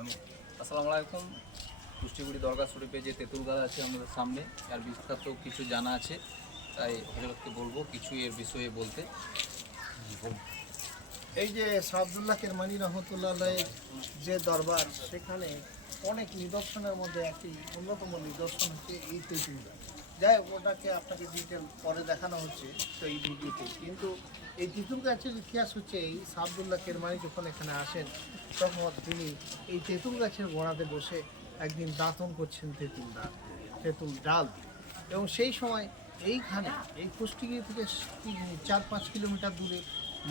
আমি। আসসালামু আলাইকুম কুষ্টিগুড়ি দরগা শরীফে যে তেঁতুল গাছ আছে আমাদের সামনে। আর বিস্তারিত কিছু জানা আছে, তাই হজরতকে বলব কিছু এর বিষয়ে বলতে। এই যে সাবদুল্লাহ কেরমানি রহমতুল্লাহ যে দরবার, সেখানে অনেক নিদর্শনের মধ্যে একটি অন্যতম নিদর্শন হচ্ছে এই তেঁতুলটা যাই ওটাকে আপনাকে ডিটেল পরে দেখানো হচ্ছে তো এই ভিডিওতে। কিন্তু এই তেঁতুল গাছের ইতিহাস হচ্ছে এই সাবদুল্লাহ কেরমানি যখন এখানে আসেন, তখন তিনি এই তেঁতুল গাছের গোড়াতে বসে একদিন দাঁতন করছেন তেঁতুল ডাল তেঁতুল ডাল। এবং সেই সময় এইখানে, এই কুষ্টিগিরি থেকে চার পাঁচ কিলোমিটার দূরে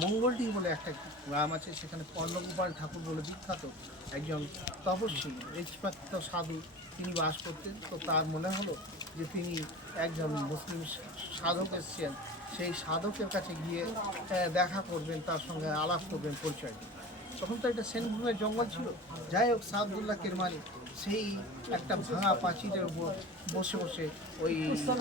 মঙ্গলটি বলে একটা গ্রাম আছে, সেখানে পর্ণগোপাল ঠাকুর বলে বিখ্যাত একজন তপস্বী রেজপাক্ত সাধু, তিনি বাস করতেন। তো তার মনে হলো যে তিনি একজন মুসলিম সাধক এসছেন, সেই সাধকের কাছে গিয়ে দেখা করবেন, তার সঙ্গে আলাপ করবেন পরিচয়। তখন তো এটা সেনভূমের জঙ্গল ছিল। যাই হোক, সাদুল্লাহ কেরমানি সেই একটা ভাঙা পাঁচিলের উপর বসে বসে, ওই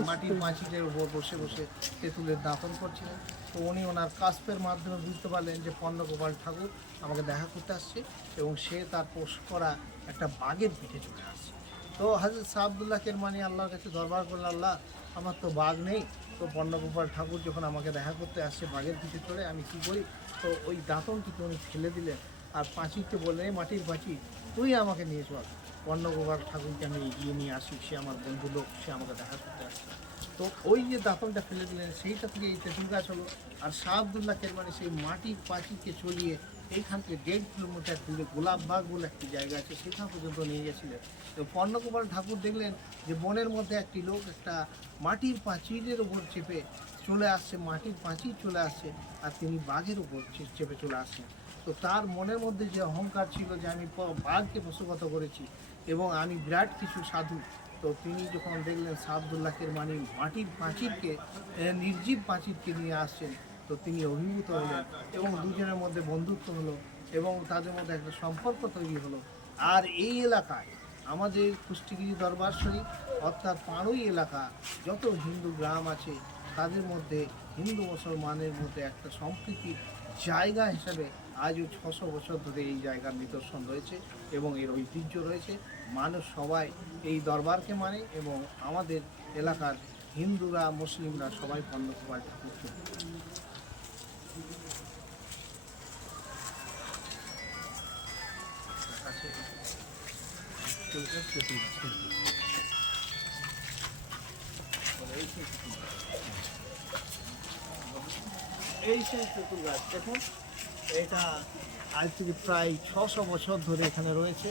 মাটির পাঁচিলের উপর বসে বসে তেঁতুলের দাপন করছিলেন। তো উনি ওনার কাস্পের মাধ্যমে বুঝতে পারলেন যে পণ্যগোপাল ঠাকুর আমাকে দেখা করতে আসছে এবং সে তার পোষ করা একটা বাঘের পিঠে চলে আসছে। তো হাজরত সাহাবদুল্লাহ কেরমানি আল্লাহর কাছে দরবার করলেন, আল্লাহ, আমার তো বাঘ নেই। তো পণ্যগোপাল ঠাকুর যখন আমাকে দেখা করতে আসছে বাঘের পিঠে চড়ে, আমি কী করি? তো ওই দাঁতনটিকে উনি ফেলে দিলেন আর পাঁচিরকে বললেন, "এই মাটির পাঁচির, তুই আমাকে নিয়ে চল। পণ্যগোপাল ঠাকুরকে আমি এগিয়ে নিয়ে আসি, সে আমার বন্ধু লোক, সে আমাকে দেখা করতে আসছে। তো ওই যে দাঁতনটা ফেলে দিলেন, সেইটা থেকে এই তেঁতুল গাছ হলো। আর শাহাবদুল্লাহ কেরমানি সেই মাটির পাঁচিরকে চলিয়ে এইখান থেকে দেড় কিলোমিটার দূরে গোলাপবাগ বলে একটি জায়গা আছে, সেখান পর্যন্ত নিয়ে গেছিলেন। তো পর্ণগোপাল ঠাকুর দেখলেন যে বনের মধ্যে একটি লোক একটা মাটির পাঁচিরের উপর চেপে চলে আসছে, মাটির পাঁচির চলে আসছে আর তিনি বাঘের উপর চেপে চলে আসছেন। তো তার মনের মধ্যে যে অহংকার ছিল যে আমি বাঘকে পশুগত করেছি এবং আমি বিরাট কিছু সাধু, তো তিনি যখন দেখলেন সাবদুল্লাহের মানে মাটির পাঁচিরকে নির্জীব পাঁচিরকে নিয়ে আসছেন তো তিনি অভিভূত হলেন এবং দুজনের মধ্যে বন্ধুত্ব হলো এবং তাদের মধ্যে একটা সম্পর্ক তৈরি হলো আর এই এলাকায় আমাদের কুষ্টিগিরি দরবার শরীফ অর্থাৎ পাড়ুই এলাকা, যত হিন্দু গ্রাম আছে, তাদের মধ্যে হিন্দু মুসলমানের মধ্যে একটা সম্প্রীতির জায়গা হিসাবে আজও ছশো বছর ধরে এই জায়গার নিদর্শন রয়েছে এবং এর ঐতিহ্য রয়েছে মানুষ সবাই এই দরবারকে মানে এবং আমাদের এলাকার হিন্দুরা, মুসলিমরা সবাই পণ্যকুমার সবাই। এই সেই তেঁতুল গাছ, দেখুন, এটা আজ থেকে প্রায় ছশো বছর ধরে এখানে রয়েছে।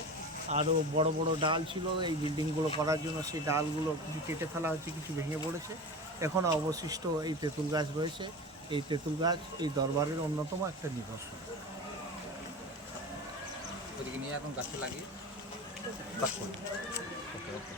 আরও বড় বড় ডাল ছিল, এই বিল্ডিংগুলো করার জন্য সেই ডালগুলো কিছু কেটে ফেলা হয়েছে, কিছু ভেঙে পড়েছে। এখনও অবশিষ্ট এই তেঁতুল গাছ রয়েছে। এই তেঁতুল গাছ এই দরবারের অন্যতম একটা নিদর্শন। ওদিকে নিয়ে এখন গাছে লাগিয়ে। ওকে ওকে।